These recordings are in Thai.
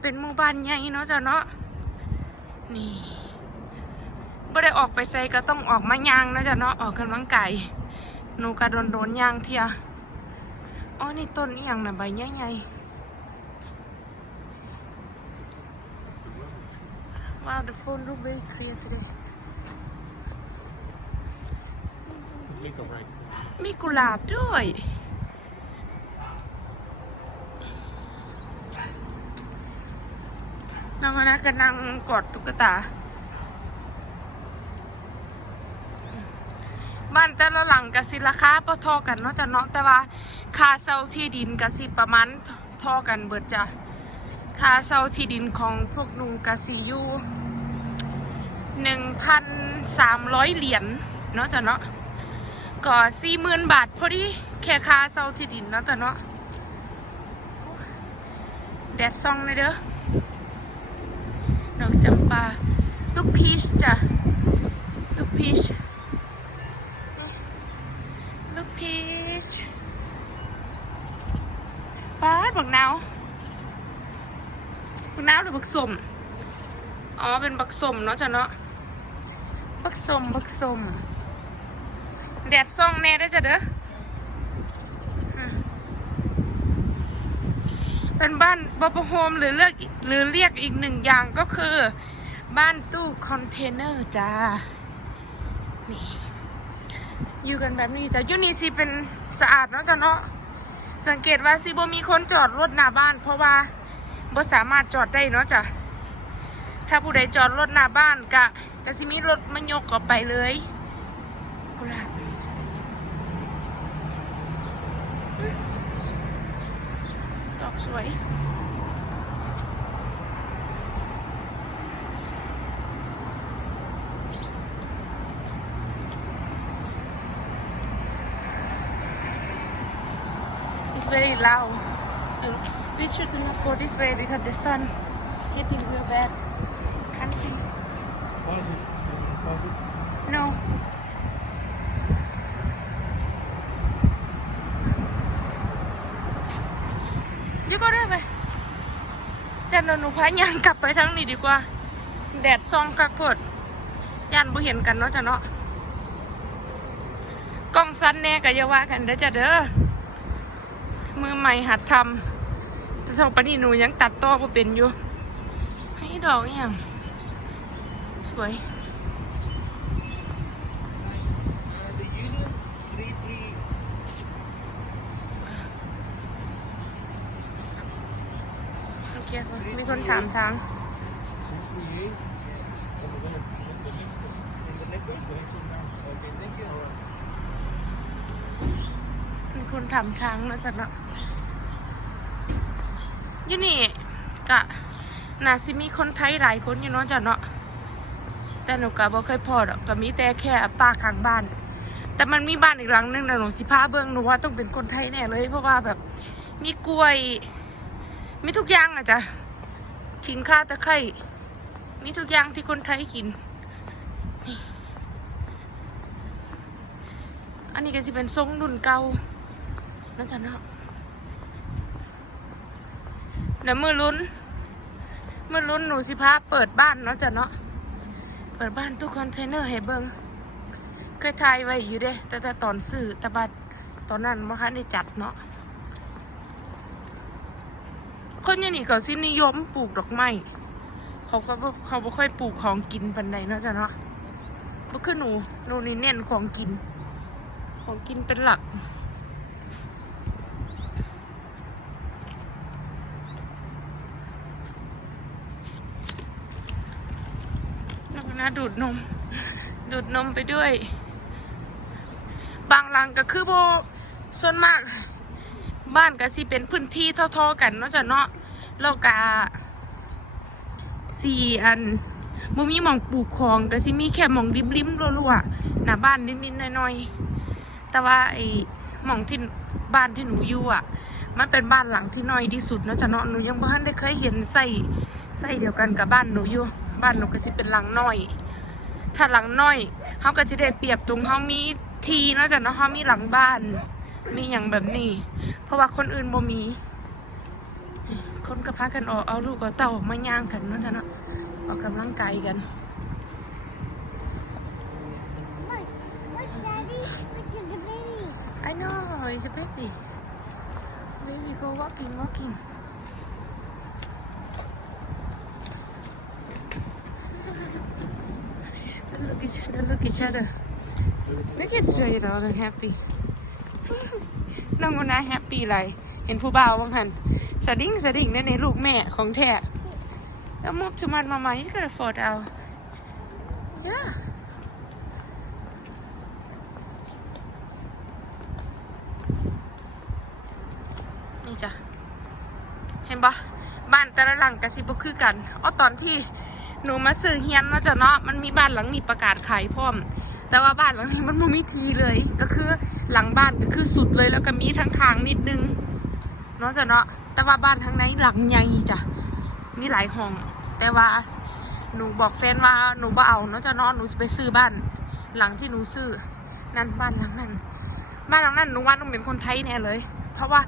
เป็นหมู่บ้านใหญ่เนาะจ้ะเนาะนี่บ่ได้ออกไปใส่ก็ต้องออกมาย่างเนาะจ้ะเนาะออกกำลังกายหนูก็โดนโดนๆย่างเที่ยอ๋อนี่ต้นอีหยังน่ะใบใหญ่ๆ Wow, the phone look very clear today. Make a right. มีกุหลาบด้วย น้องนะก็นั่งกอดตุ๊กตา บ้านแต่ละหลังกสิราคาพอทอกันเนาะจะเนาะแต่ว่าค่าเช่าที่ดินกสิประมาณทอกันเบิดจ้ะค่าเช่าที่ดินของพวกนุงกสิยูหนึ่งพันสามร้อยเหรียญเนาะจ้ะเนาะก็สี่หมื่นบาทพอดีแค่ค่าเช่าที่ดินเนาะจ้ะเนาะแดดซองเลยเด้อ ดอกจำปา ลูกพีชจ้ะ ลูกพีช ลูกพีชป้าดบักนาวบักนาวหรือบักสมอ๋อ เป็นบักสมเนาะจ้ะเนาะ บักสมบักสมแดดส่องแน่ได้จ้ะเด้อ เป็นบ้านบอปโฮมหรือเรียกหรือเรียกอีกหนึ่งอย่างก็คือ บ้านตู้คอนเทนเนอร์จ้า นี่ อยู่กันแบบนี้จ้ะยูนี่สิเป็นสะอาดเนาะจ้ะเนาะ สังเกตว่าสิบ่มีคนจอดรถหน้าบ้าน เพราะว่าบ่สามารถจอดได้เนาะจ้ะ ถ้าผู้ใดจอดรถหน้าบ้านกะก็สิมีรถมายกออกไปเลยกุหลาบ สวย It's very loud. Um, we should not go this way because the sun hitting real bad. Can't see. จันนหนูพายางกลับไปทางนี้ดีกว่า แดดซองกักพดยานบ่เห็นกันเนาะจ้ะเนาะกล้องสั้นแน่ก็อย่าว่ากันเด้อจ้ะเด้อมือใหม่หัดทำแต่ทางปนี้หนูยังตัดต่อบ่เป็นอยู่ ให้ดอกอย่างสวย The Union 33. โอ เคมีคนถามทางมีคนถามทางนะจ๊ะเนาะยี่นี่กะน่าสิมีคนไทยหลายคนอยู่เนาะจ้ะเนาะแต่หนูกะบ่เคยพอดอกก็มีแต่แค่ป้าข้างบ้าน แต่มันมีบ้านอีกหลังนึงนะหนูสิพาเบิ่งหนูว่าต้องเป็นคนไทยแน่เลย เพราะว่าแบบมีกล้วย มีทุกอย่างอะจ้ะขิงข้าตะไคร่มีทุกอย่างที่คนไทยกินนี่อันนี้ก็สิเป็นทรงรุ่นเก่านั่นจ้ะเนาะเดี๋ยวมือลุ้นมือลุ้นหนูสิพาเปิดบ้านเนาะจ้ะเนาะเปิดบ้านตู้คอนเทนเนอร์ให้เบิงเคยทายไว้อยู่เด้แต่แต่ตอนซื้อแต่บัดตอนนั้นมาคันได้จัดเนาะ คนอยังนี่ก็สินิยมปลูกดอกไม้เขาก็เขาบ่ค่อยปลูกของกินปันใดนะจ้ะเนาะบ่คือหนูหนูนี่เน้นของกิน ของกินเป็นหลักแล้วก็นะดูดนม ดูดนมไปด้วย บางหลังก็คือโบส่วนมาก บ้านก็สิเป็นพื้นที่เท่าๆกันเนาะจ้ะเนาะ แล้วก็สี่อันบ่มีหมองปลูกของก็สิมีแค่หมองริมๆรัวๆหน้าบ้านนิดๆหน่อยๆแต่ว่าไอ้หมองที่บ้านที่หนูอยู่อะ มันเป็นบ้านหลังที่น้อยที่สุดเนาะจ้ะเนาะหนูยังบ่ทันได้เคยเห็นใส่ใส่เดียวกันกับบ้านหนูอยู่ บ้านหนูก็สิเป็นหลังน้อย ถ้าหลังน้อยเขาก็จะได้เปรียบตรงเขามีทีเนาะจ้ะเนาะเขามีหลังบ้าน มีอย่างแบบนี้ เพราะว่าคนอื่นบ่มี คนกับพากันออกเอาลูกเอาเต่ามาย่างกันเนาะจ้ะเนาะออกกำลังกายกัน Look, look, Daddy. Look at the baby. I know is a baby baby go walking walking look each other look each other look at each other all happy น้องคนน่าแฮปปี้ไร เห็นผู้บ่าวบ้างหันสดิ้งสดิ้งเนี่ยในลูกแม่ของแท้แล้วมุบจุมันมาไหม่ก็เลยฟอดเอา yeah นี่จ้ะ เห็นปะบ้านแต่ละหลังกะสิบคือกันอ๋อตอนที่หนูมาซื้อเฮียนเนาะจ้ะเนาะมันมีบ้านหลังนี้ประกาศขายพร้อม แต่ว่าบ้านหลังนี้มันไม่มีทีเลย ก็คือหลังบ้านก็คือสุดเลยแล้วก็มีทั้งคางนิดนึง เนาะจ้ะเนาะแต่ว่าบ้านทั้งในหลังใหญ่จ้ะมีหลายห้อง แต่ว่าหนูบอกแฟนว่าหนูบ่เอาเนาะจ้ะเนาะหนูจะไปซื้อบ้าน หลังที่หนูซื้อนั่นบ้านหลังนั้นบ้านหลังนั้นหนูว่าต้องเป็นคนไทยแน่เลย เพราะว่า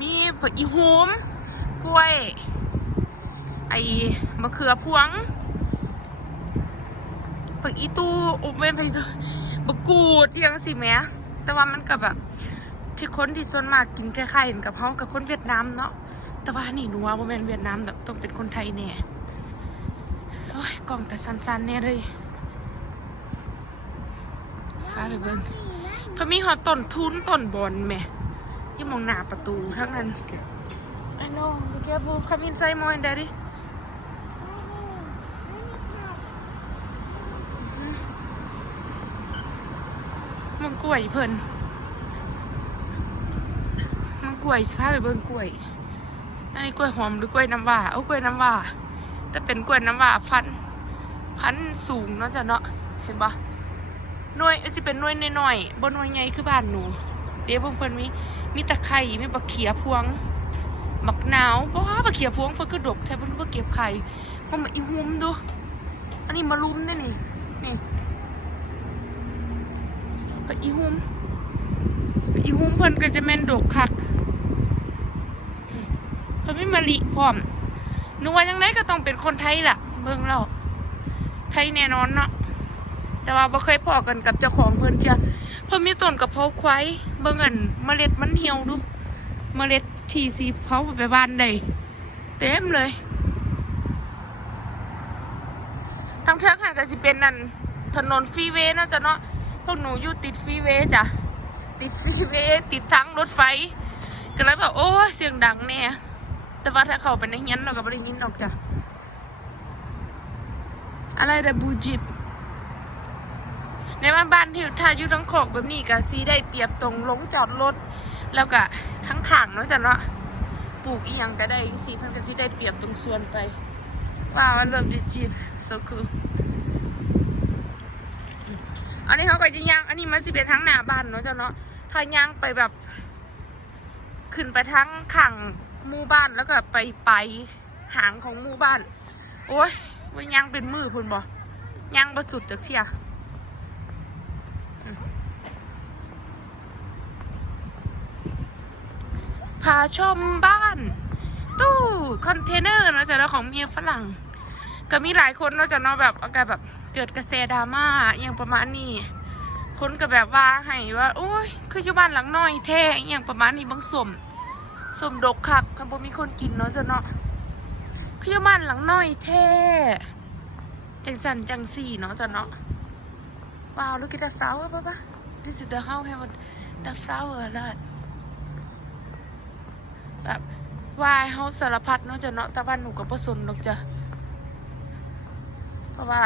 มีผักอีหูมกล้วย ไอ้มะเขือพวงผักอีตูอุบเวนผักบะกูดยังสิแม่แต่ว่ามันกับแบบ ที่คนที่ส่วนมากกินคล้ายๆกันกับห้องกับคนเวียดนามเนาะแต่ว่านี่หนูว่าบ่แม่นเวียดนามแบบต้องเป็นคนไทยแน่โอ้ยกล่องแต่สั้นๆแน่เลยสฟ้าไปเบิ่งพราะมีหอต้นทุนต้นบอลแม่อยี่มองหน้าประตูทั้งนั้น I know be careful come inside more daddy มันกล้วยเพิ่น กล้วยสิพาไปเบิ่งกล้วย อันนี้กล้วยหอมหรือกล้วยน้ำว้าเอากล้วยน้ำว้าแต่เป็นกล้วยน้ำว้าพันพันสูงเนาะจ้ะเนาะเห็นปะหน่วยสิเป็นหน่วยน้อยๆบนหน่วยใหญ่คือบ้านหนู เดี๋ยวเพิ่นเพิ่นมีมีตะไคร่มีบักเขียพวงบักหนาวบ่ว่าบักเขียพวงเพิ่นก็ดกแท้เพิ่นก็บ่เก็บไข่เพราะมันอีหุ้มดู อันนี้มาลุมเด้นี่นี่เพิ่นอีหุ้มอีหุ้มเพิ่นก็จะแม่นดกคัก เพิ่นมีมะลิพร้อมหนูว่าจังไดก็ต้องเป็นคนไทยล่ะ เบิ่งแล้วไทยแน่นอนเนาะแต่ว่าบ่เคยพอกันกับเจ้าของเพิ่นเจ้าเพิ่นมีต้นกะเพราควายเบิ่งอันเมล็ดมันเหี่ยวดูเมล็ดที่สีเผาไปบ้านได้เต็มเลยทางเทิงหันก็สิเป็นนั่นถนนฟรีเวย์นาะจ้ะเนาะพวกหนูอยู่ติดฟรีเวย์จ้ะติดฟรีเวย์ติดทางรถไฟ ก็เลยแบบโอ้เสียงดังแน่ แต่ว่าถ้าเขาไปในเฮียนเราก็บ่ได้ยินดอกจ้ะ อะไรเดบูจิบ ในบ้านบ้านที่ถ้าอยู่ทั้งขกแบบนี้ก็ซีได้เปรียบตรงลงจอดรถ แล้วก็ทั้งขังเนาะจ้ะเนาะ ปลูกอีหยังก็ได้สีเพันก็ซีได้เปรียบตรงส่วนไป ว้าว I love this jeep so cool อันนี้เขาก็จะย่าง อันนี้มันสิเป็นทั้งหน้าบ้านเนาะจ้ะเนาะ ถ้าย่างไปแบบ ขึ้นไปทั้งขัง หมู่บ้านแล้วก็ไปไปหางของหมู่บ้าน โอ้ยว่าย่างเป็นมือพุ่นบ่ย่างประสุดจักเสียพาชมบ้าน ตู้คอนเทนเนอร์เนะจ๊ะของเมียฝรั่ง ก็มีหลายคนเนะจ๊ะเนาะแบบอาการแบบเกิดกระแสดราม่าอย่างประมาณนี้คนก็แบบว่าให้ว่า โอ้ยคืออยู่บ้านหลังน้อยแท้อย่างประมาณนี้บางสม สมดกคักคันบ่มีคนกินเนาะจ๊ะเนาะคืออยู่บ้านหลังน้อยแท้จังสันจังสี่เนาะจ๊ะเนาะว้าว look at the flower ป่ะป่ะ this is the house have the flower a lot แบบวายเฮาสารพัดเนาะจ้ะเนาะแต่ว่าหนูก็บ่สนดอกจ้ะเพราะว่า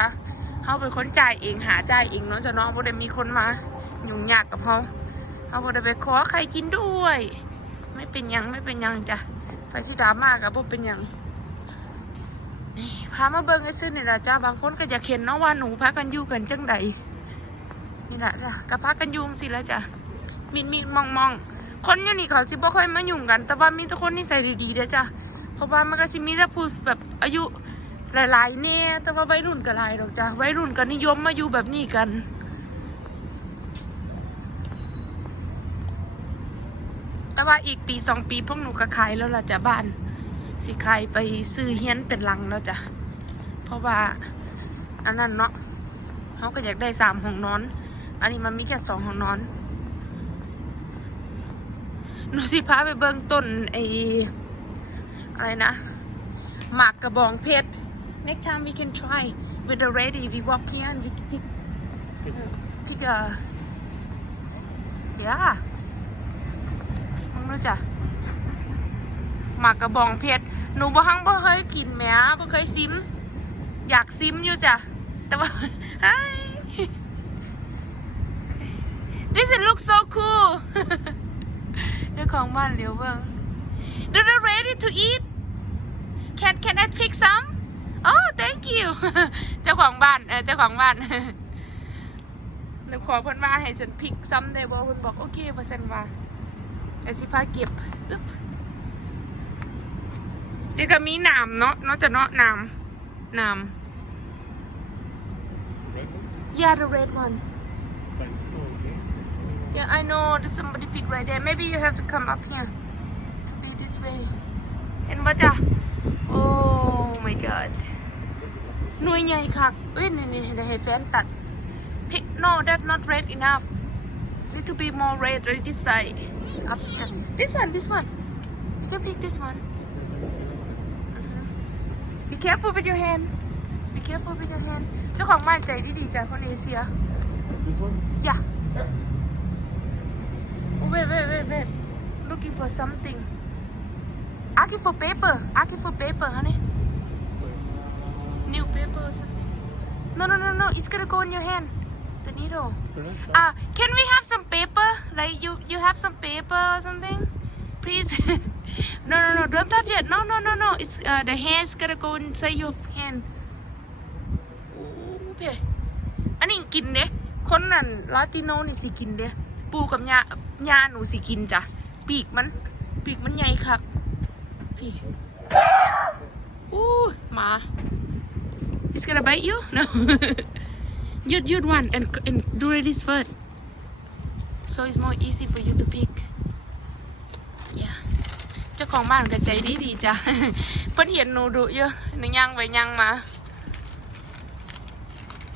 เฮาเป็นคนจ่ายเองหาจ่ายเองเนาะจ้ะเนาะบ่ได้มีคนมายุ่งยากกับเฮาเฮาบ่ได้ไปขอใครกินด้วย ไม่เป็นยังไม่เป็นยังจ้ะไฟสิดามาก็บ่เป็นยังพามาเบิ่งไอ้ซื่อนี่ละจ้ะบางคนก็อยากเห็นเนาะว่าหนูพากันอยู่กันจังใดนี่ละจ้ะก็พากันยู่งซี่แล้วจ้ะมิดมิดมองมองคนอยู่นี่เขาสิบ่ค่อยมายุ่งกัน แต่ว่ามีแต่คนนิสัยดีๆเด้อจ้ะเพราะว่ามันก็สิมีแต่ผู้แบบอายุหลายๆเนี่ยแต่ว่าวัยรุ่นก็หลายดอกจ้ะวัยรุ่นก็นิยมมาอยู่แบบนี้กัน แต่ว่าอีกปีสองปีพวกหนูก็ขายแล้วล่ะจ้ะบ้าน สิใครไปซื้อเฮียนเป็นลังแล้วจ้ะ เพราะว่า อันนั้นเนาะเขาก็อยากได้สามห้องนอน อันนี้มันมีแค่สองห้องนอน หนูสิพาไปเบิ่งต้นไออะไรนะ หมากกระบองเพชร next time we can try with the ready we walk here and we pick pick a yeah รู้จักหมากกระบองเพชรหนูบ่ฮังบ่เคยกินแหมบ่เคยซิม อยากซิมอยู่จ้ะแต่ว่า Hi This it looks so cool เจ้าของบ้านเหลียวเบิ่ง Do they ready to eat Can can I pick some Oh thank you เจ้าของบ้านเออเจ้าของบ้านหนูขอเพิ่นว่าให้ฉันพิกซ้ำได้บ่เพิ่นบอกโอเคเปอร์เซ็นว่า อสิพาเก็บอึ๊บเดี๋ยวก็มีหนามเนาะเนาะจะเนาะหนามหนาม Red ones? Yeah the red one But it's so okay. It's so Yeah I know there's somebody pick right there maybe you have to come up here to be this way เห็นปะจ๊ะ Oh my god หน่วยใหญ่คักเอ้ยนี่นี่เดี๋ยวให้แฟนตัด Pick no that's not red enough need to be more red on this side up here this one this one you can pick this one Be careful with your hand Be careful with your hand เจ้าของบ้านใจดีๆจ้ะคนเอเชีย This one? Yeah. Oh, wait, wait, wait, wait. Looking for something. Asking for paper. Asking for paper, honey. New paper or something. No, no, no, no. It's gonna go in your hand. The needle. Uh, can we have some paper? Like you, you have some paper or something? Please. no, no, no. Don't touch it. No, no, no, no. It's uh, the hair's gonna go inside your hand. Okay. อันนี้กินเด้คนนั่นลาติโนนี่สิกินเด้ปูกับยายาหนูสิกินจ้ะปีกมัน ปีกมันใหญ่คักพี่อู้หมา It's gonna bite you? No. you'd, you'd one and, and do it this first. So it's more easy for you to pick. Yeah. เจ้าของบ้านก็ใจดีดีๆจ้ะ เพิ่นเห็นหนูดุเยอะหนูย่างไปย่างมา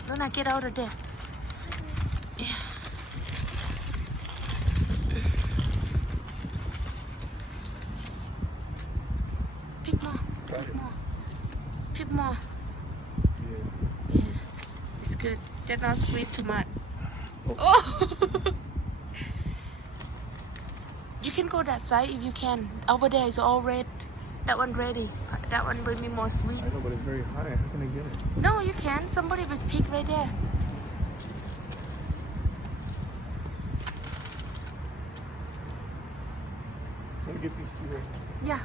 Luna, get out of there. Yeah. Pick more. Pick more. Pick more. Good. They're not sweet too much. Oh! oh. you can go that side if you can. Over there is all red. That one ready. That one will be more sweet. I know, but it's very high. How can I get it? No, you can. Somebody was pick right there. Let me get these two right. Yeah.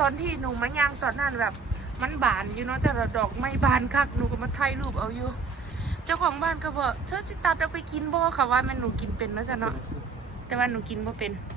ตอนที่หนูมาย่างตอนนั้นแบบ มันบานอยู่เนาะแต่ละดอกไม่บานคักหนูก็มาถ่ายรูปเอาอยู่ เจ้าของบ้านก็บอกเธอสิตัดเอาไปกินบ่ค่ะว่าแมันหนูกินเป็นนะจ๊ะเนาะ Let me see. แต่ว่าหนูกินบ่เป็น Oh,